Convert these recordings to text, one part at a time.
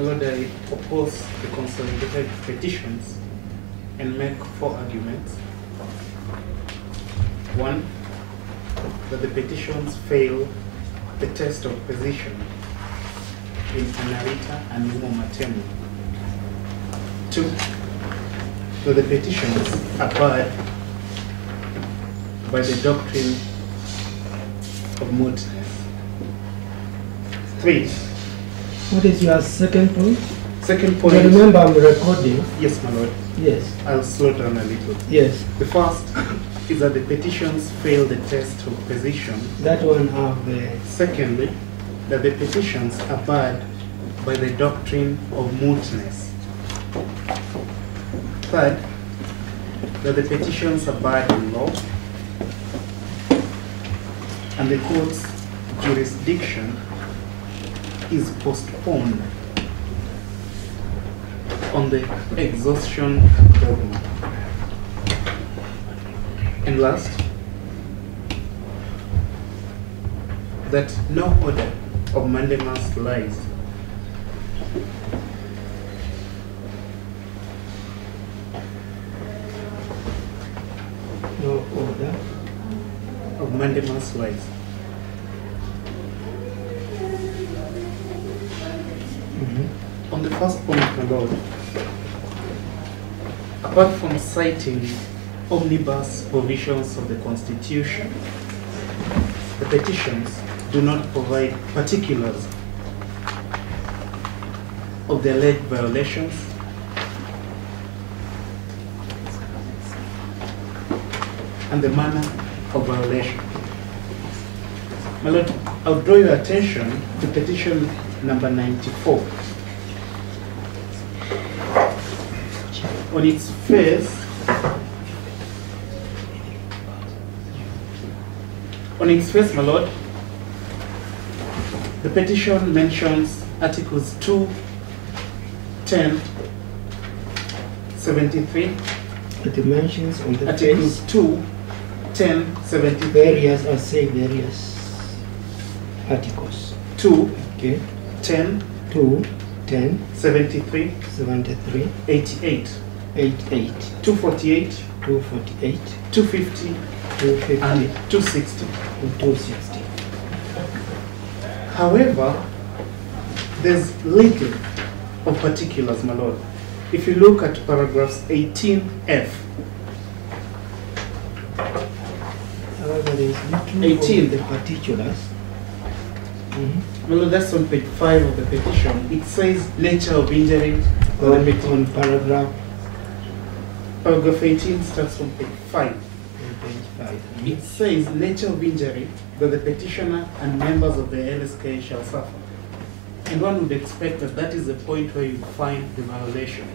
My Lord, I oppose the consolidated petitions and make 4 arguments. 1, that the petitions fail the test of position in Anarita and Umo Matemu. 2, that the petitions abide by the doctrine of mootness. 3. What is your second point? Second point. You remember I'm recording. Yes, my Lord. Yes. I'll slow down a little. Yes. The first is that the petitions fail the test of position. That one have the... Secondly, that the petitions abide by the doctrine of mootness. Third, that the petitions abide in law, and the court's jurisdiction is postponed on the exhaustion dogma. And last, that no order of mandamus lies. No order of mandamus lies. On the first point, my Lord, apart from citing omnibus provisions of the Constitution, the petitions do not provide particulars of the alleged violations and the manner of violation. My Lord, I'll draw your attention to petition number 94. On its face, my Lord, the petition mentions Articles 2, 10, 73. It mentions on the Articles face 2, 10, 73. various, or say various articles. 2, Okay. 10, 2, 10, 73, 73, 88, 88, 248, 248, 250, 250, and 260. and 260. However, there's little of particulars, my Lord. If you look at paragraphs 18F, However, there is little 18. of the particulars. my Lord, that's on page 5 of the petition. It says nature of injury. On paragraph Paragraph 18 starts from page 5. on page 5. It says nature of injury that the petitioner and members of the LSK shall suffer. And one would expect that that is the point where you find the violation.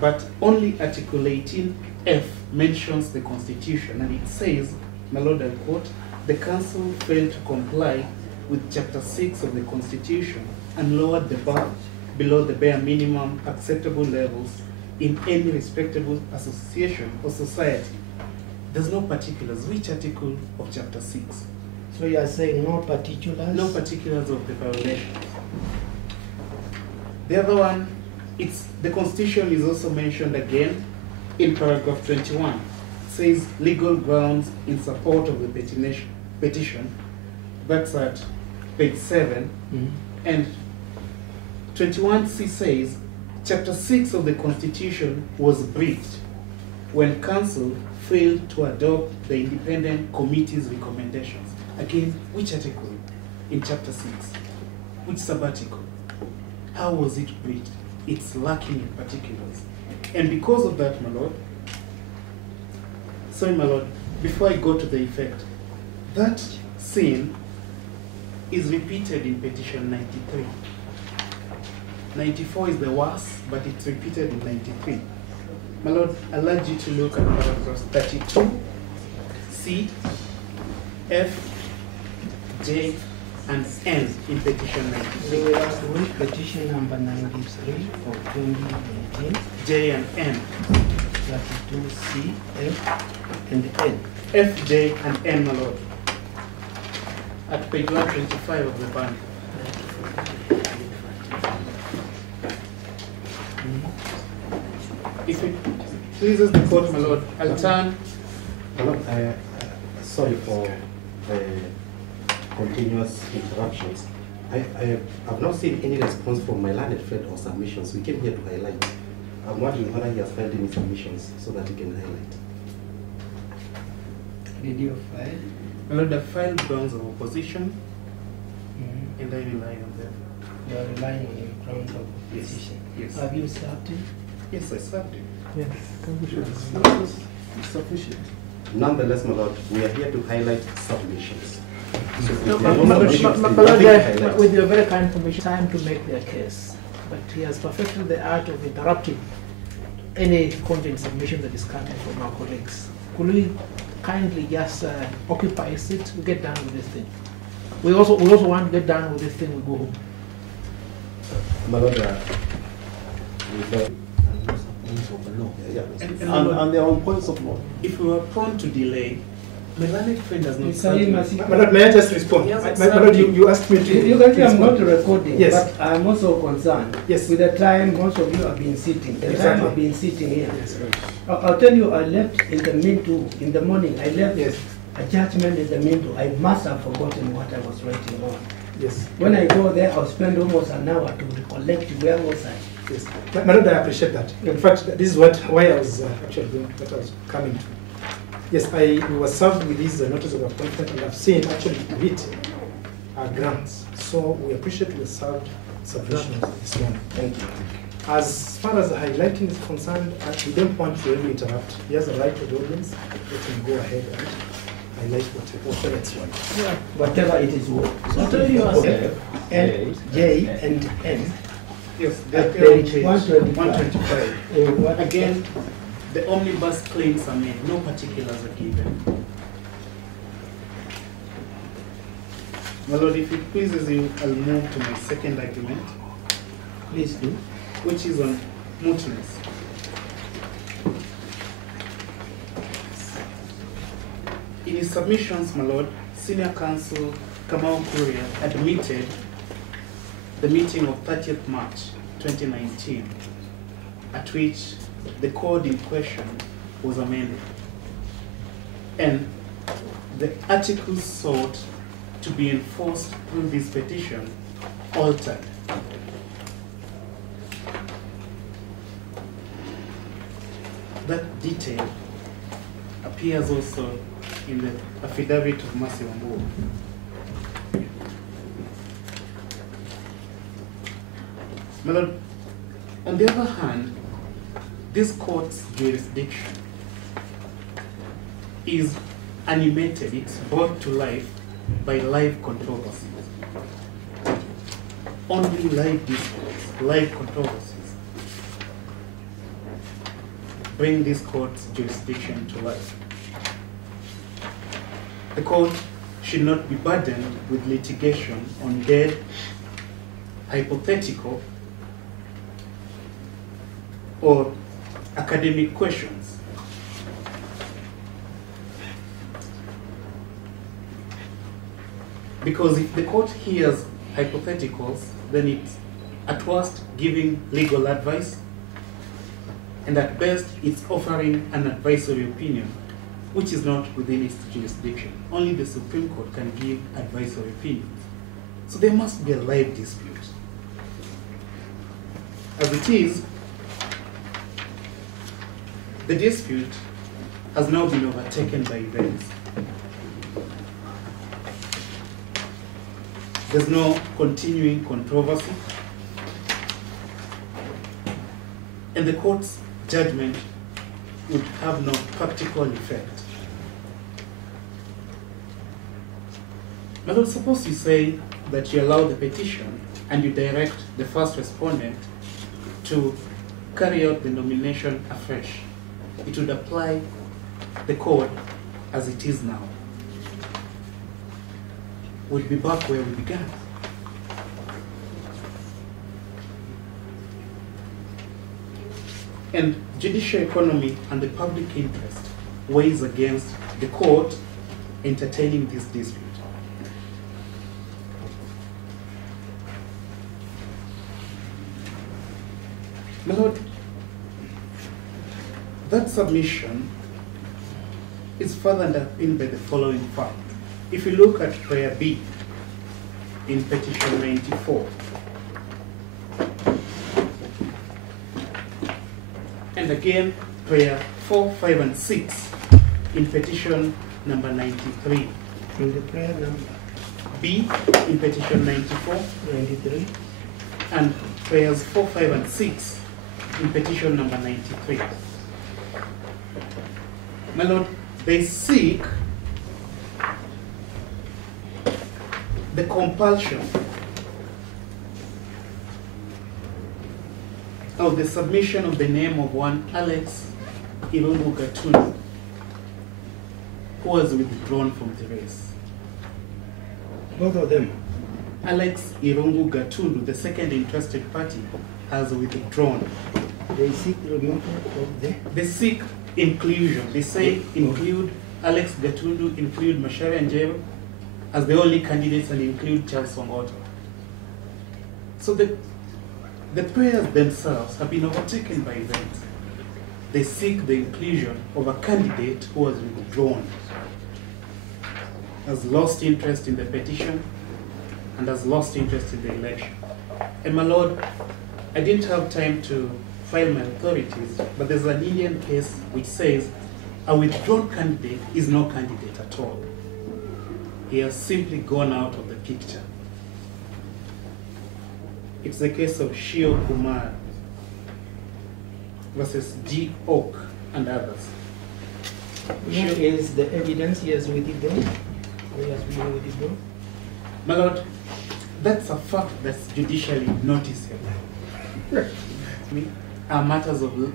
But only Article 18F mentions the Constitution, and it says, my Lord, I quote, the Council failed to comply with Chapter 6 of the Constitution and lowered the bar below the bare minimum acceptable levels in any respectable association or society. There's no particulars. Which article of Chapter 6? So you are saying no particulars? No particulars of the violations. The other one, it's the Constitution is also mentioned again in paragraph 21. It says legal grounds in support of the petition. That's at page 7. And 21C says, Chapter 6 of the Constitution was breached when Council failed to adopt the independent committee's recommendations. Again, which article in Chapter 6? Which sub-article? How was it breached? It's lacking in particulars. And because of that, my Lord, sorry, my Lord, before I go to the effect, that sin is repeated in petition 93. 94 is the worst, but it's repeated in 93. My Lord, I'd like you to look at paragraphs 32, C, F, J, and N in petition 93. So we have to read petition number 93 for 2019. J and N. 32C, F, and N. F, J, and N, my Lord. At page 125 of the band. If it pleases the court, my lord, I'll turn. My lord, sorry for continuous interruptions. I have not seen any response from my learned friend or submissions. We came here to highlight. I'm wondering whether he has filed any submissions so that he can highlight. Did you file? My lord, I filed grounds of opposition, and I rely on them. You are relying on your grounds of opposition. Yes. Have you served him? Yes, I served him. Yes, sufficient. Nonetheless, my lord, we are here to highlight submissions. So if No, there are no my submissions, lord, there's nothing to highlight. with your very kind permission, time to make their case. But he has perfected the art of interrupting any content submission that is coming from our colleagues. Could we kindly just occupy a seat, we get done with this thing. We also want to get done with this thing, we go home. My lord, And they are on points of law. if we were prone to delay, my learned friend does not Mr. serve me. Imasi- But may I just respond? Yes, My lord, you asked me to. You can see I'm respond. not recording, Yes. but I'm also concerned Yes. with the time most of you have been sitting. The time Exactly. I've been sitting here. Yes. I'll tell you, I left in the in the morning. I left Yes. a judgment in the middle. I must have forgotten what I was writing on. Yes. When I go there, I'll spend almost an hour to recollect where was I. Yes. My lord, I appreciate that. In fact, this is why I was actually doing what I was coming to. Yes, we were served with this notice of appointment, and I've seen actually to it our grants. So we appreciate the served submissions this morning. thank you. As far as highlighting is concerned, we don't want to really interrupt. He has a right to the audience. Let him go ahead and highlight whatever it's worth. Whatever it is worth. So I'll tell you N, J, and N. Yes, At they're page page 125. 125. What Again, the omnibus claims are made, no particulars are given. My lord, if it pleases you, I'll move to my second argument, Please do. which is on mootness. In his submissions, my lord, Senior Counsel Kamau Kuria admitted the meeting of 30th March 2019, at which the code in question was amended, and the articles sought to be enforced through this petition altered. That detail appears also in the affidavit of Mercy Wambua. My lord, on the other hand, this court's jurisdiction is animated, it's brought to life by live controversies. Only live discourse, live controversies bring this court's jurisdiction to life. The court should not be burdened with litigation on dead, hypothetical, or academic questions. Because if the court hears hypotheticals, then it's at worst giving legal advice, and at best it's offering an advisory opinion, which is not within its jurisdiction. Only the Supreme Court can give advisory opinions. So there must be a live dispute. As it is, the dispute has now been overtaken by events. There's no continuing controversy, and the court's judgment would have no practical effect. My lord, suppose you say that you allow the petition and you direct the first respondent to carry out the nomination afresh. It would apply the code as it is now. We'll be back where we began. And judicial economy and the public interest weighs against the court entertaining this dispute. My lord, that submission is further underpinned by the following fact. If you look at prayer B in petition 94, and again prayer 4, 5, and 6 in petition number 93. In the prayer number B in petition 94, 93. and prayers 4, 5, and 6 in petition number 93. My Lord, they seek the compulsion of the submission of the name of one Alex Irungu Gatundu, who was withdrawn from the race. Both of them. Alex Irungu Gatundu, the second interested party, has withdrawn. They seek removal of the. They seek inclusion. They say include Alex Gatundu, include Macharia Njero as the only candidates, and include Charles Ongota. So the prayers themselves have been overtaken by events. They seek the inclusion of a candidate who has withdrawn, has lost interest in the petition, and has lost interest in the election. And my Lord, I didn't have time to file my authorities, but there's an Indian case which says a withdrawn candidate is no candidate at all. He has simply gone out of the picture. It's the case of Shio Kumar versus G. Oak and others. Where is the evidence he has withdrawn? Where has been withdrawn? My Lord, that's a fact that's judicially noticeable. Are matters of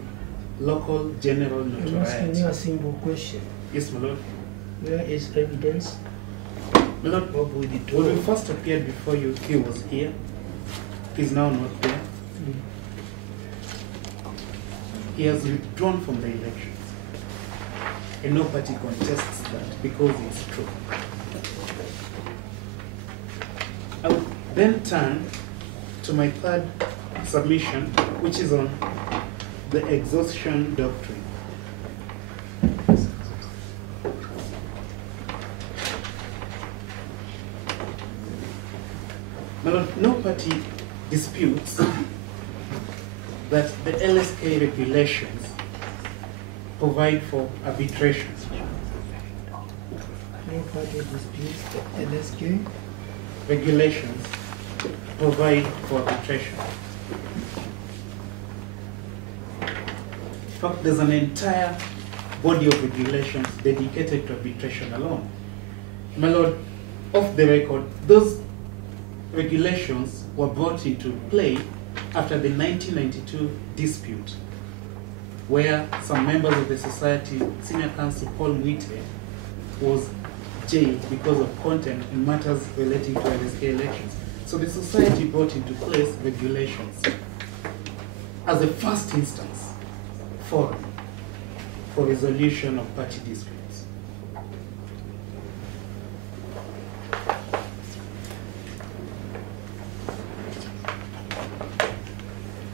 local general I'm asking notoriety. you a simple question. Yes, my Lord. Where is evidence My Lord, of when we withdrawal? first appeared before you, he was here. He's now not there. He has withdrawn from the elections. And no party contests that because it's true. I will then turn to my third submission, which is on the exhaustion doctrine. My Lord, no party disputes that the LSK regulations provide for arbitration. No party disputes the LSK. Regulations provide for arbitration. In fact, there's an entire body of regulations dedicated to arbitration alone. My Lord, off the record, those regulations were brought into play after the 1992 dispute, where some members of the society, Senior Counsel Paul Mwite, was jailed because of content in matters relating to LSK elections. So the society brought into place regulations as a first instance forum for resolution of party disputes.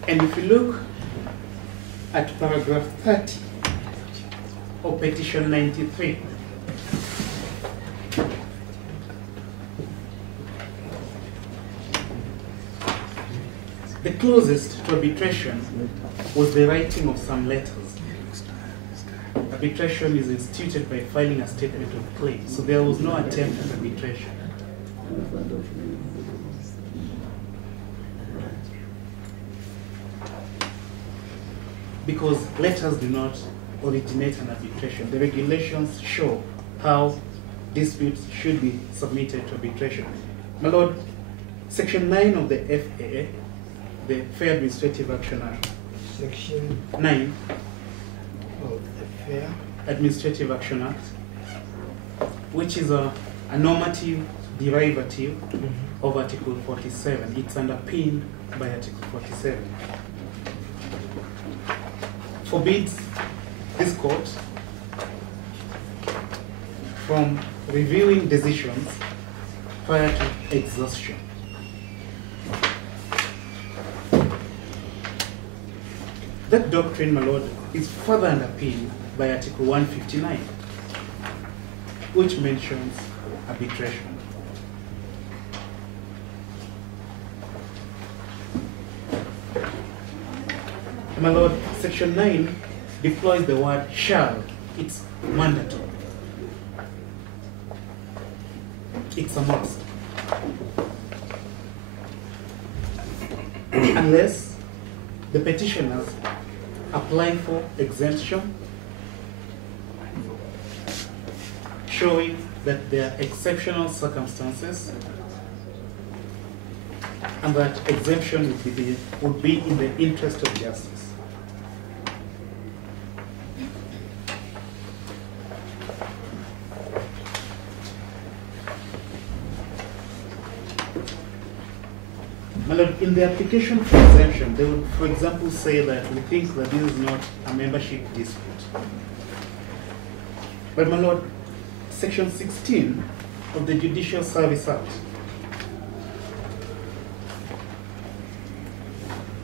And if you look at paragraph 30 of petition 93, the closest to arbitration was the writing of some letters. Arbitration is instituted by filing a statement of claim, so there was no attempt at arbitration. Because letters do not originate an arbitration. The regulations show how disputes should be submitted to arbitration. My Lord, Section 9 of the FAA, the Fair Administrative Action Act, Section 9 of the Fair Administrative Action Act, which is a normative derivative of Article 47. It's underpinned by Article 47. Forbids this court from reviewing decisions prior to exhaustion. That doctrine, my lord, is further underpinned by Article 159, which mentions arbitration. My lord, Section 9 deploys the word shall. It's mandatory. It's a must. Unless the petitioners apply for exemption, showing that there are exceptional circumstances and that exemption would be in the interest of justice. In the application for exemption, they would, for example, say that we think that this is not a membership dispute. But, my lord, Section 16 of the Judicial Service Act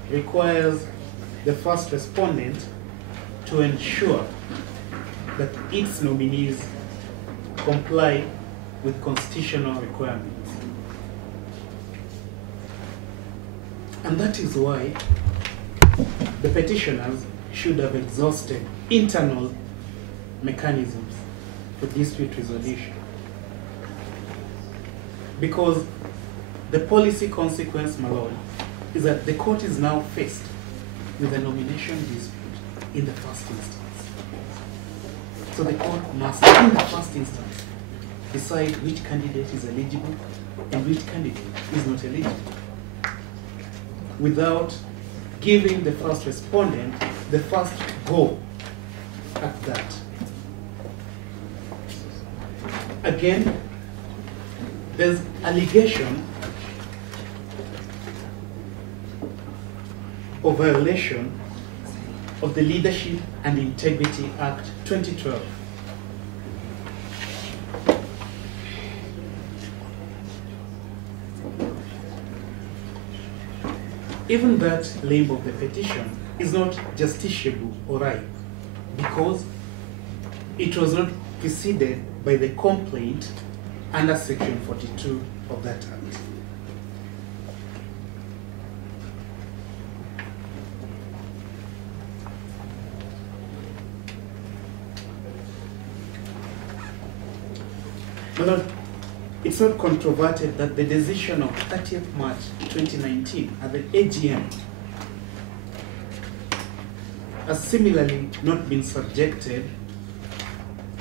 requires the first respondent to ensure that its nominees comply with constitutional requirements. And that is why the petitioners should have exhausted internal mechanisms for dispute resolution. Because the policy consequence, my lord, is that the court is now faced with a nomination dispute in the first instance. So the court must, in the first instance, decide which candidate is eligible and which candidate is not eligible, without giving the first respondent the first go at that. Again, there's allegation of violation of the Leadership and Integrity Act 2012. Even that limb of the petition is not justiciable or right, because it was not preceded by the complaint under Section 42 of that Act. But it's not controverted that the decision of 30th March 2019 at the AGM has similarly not been subjected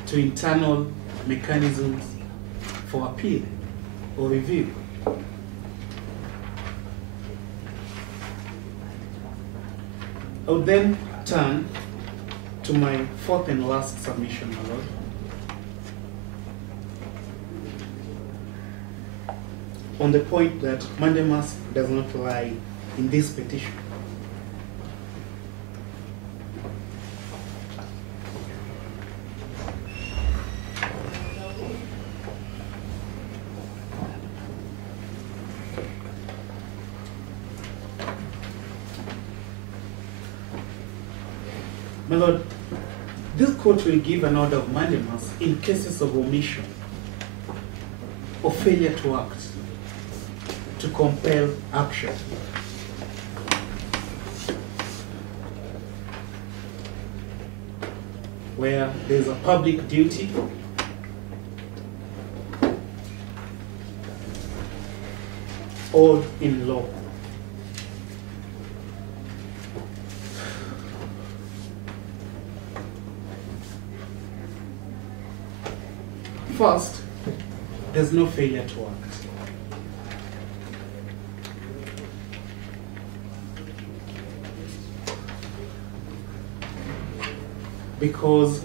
to internal mechanisms for appeal or review. I would then turn to my fourth and last submission, my lord. On the point that mandamus does not lie in this petition. My lord, this court will give an order of mandamus in cases of omission or failure to act, to compel action. Where there's a public duty or in law. First, there's no failure to act. Because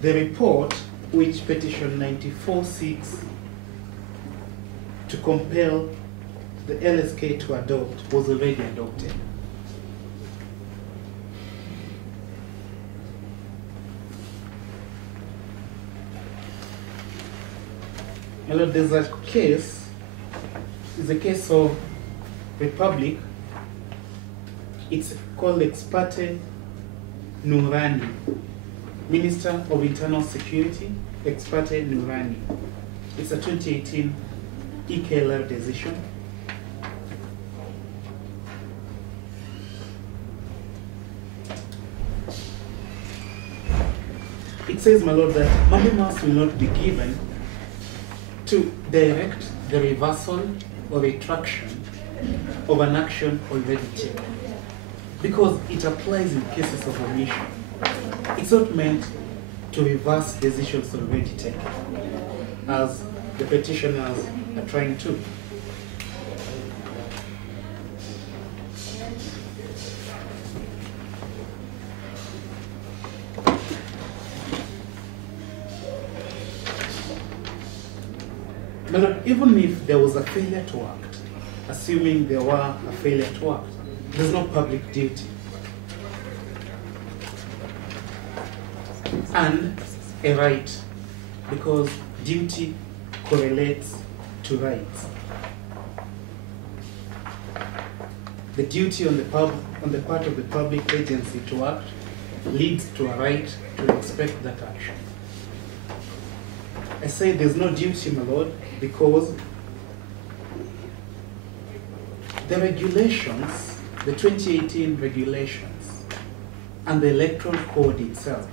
the report which petition 94 seeks to compel the LSK to adopt was already adopted. Well, there's a case, it's a case of Republic It's called ex parte Noorani, Minister of Internal Security, ex parte Noorani. It's a 2018 EKLR decision. It says, my lord, that mandamus will not be given to direct the reversal or retraction of an action already taken, because it applies in cases of omission. It's not meant to reverse decisions already taken, as the petitioners are trying to. But even if there was a failure to act, assuming there were a failure to act, there's no public duty. And a right, because duty correlates to rights. The duty on the part of the public agency to act leads to a right to expect that action. I say there's no duty, my lord, because the regulations, the 2018 regulations, and the electoral code itself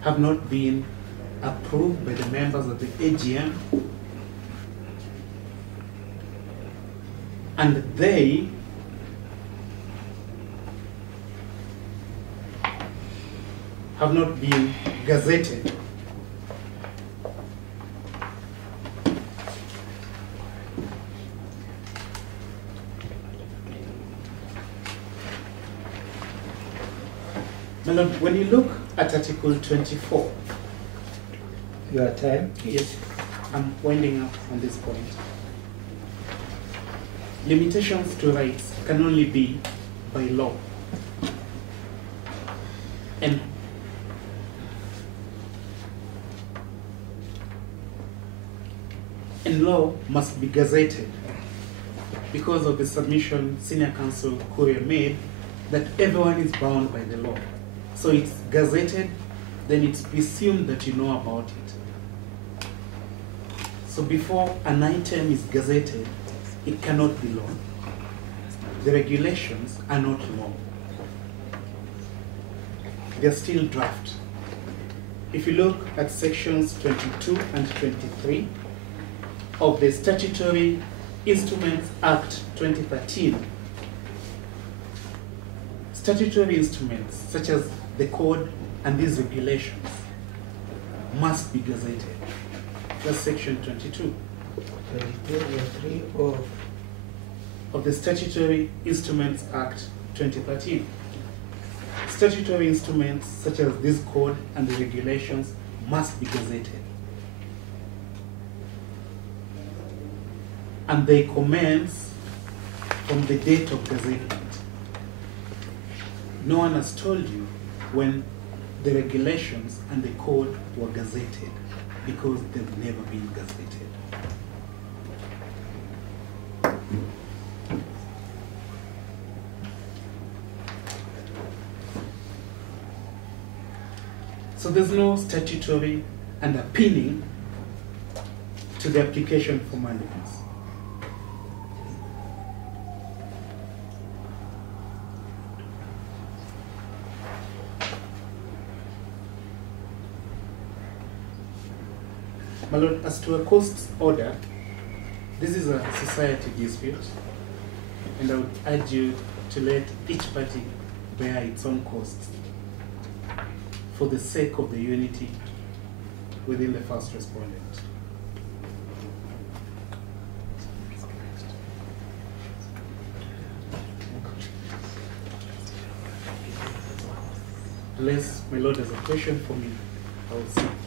have not been approved by the members of the AGM, and they have not been gazetted. When you look at Article 24, Your time? yes, I'm winding up on this point. Limitations to rights can only be by law. And law must be gazetted because of the submission Senior Counsel Courier made that everyone is bound by the law. So it's gazetted, then it's presumed that you know about it. So before an item is gazetted, it cannot be law. The regulations are not law. They're still draft. If you look at sections 22 and 23 of the Statutory Instruments Act 2013, statutory instruments such as the code and these regulations must be gazetted. That's section 22. 22 of the Statutory Instruments Act 2013. Statutory instruments such as this code and the regulations must be gazetted. And they commence from the date of gazettement. No one has told you when the regulations and the code were gazetted, because they've never been gazetted. So there's no statutory underpinning to the application for mandamus. My lord, as to a costs order, this is a society dispute, and I would urge you to let each party bear its own costs for the sake of the unity within the first respondent. Unless my lord has a question for me, I will see.